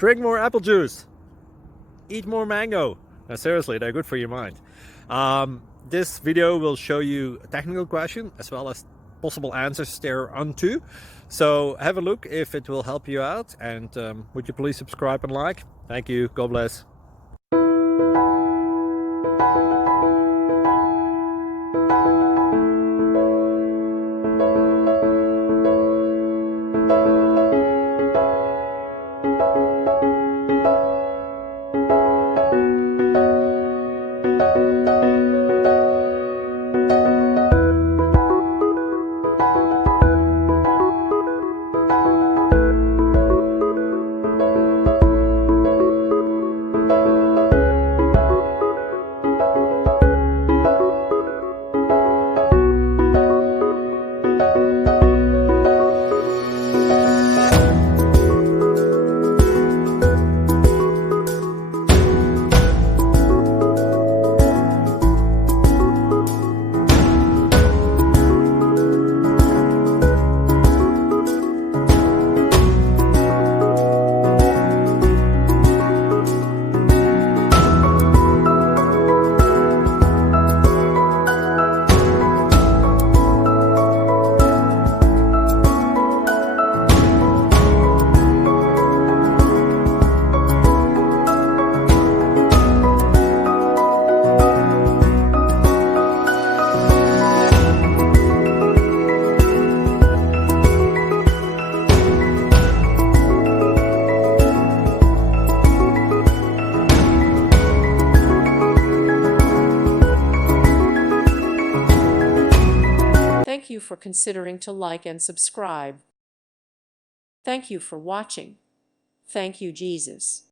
Drink more apple juice. Eat more mango. Now, seriously, they're good for your mind. This video will show you a technical question as well as possible answers thereunto. So have a look if it will help you out, and would you please subscribe and like? Thank you. God bless. Thank you for considering to like and subscribe. Thank you for watching. Thank you, Jesus.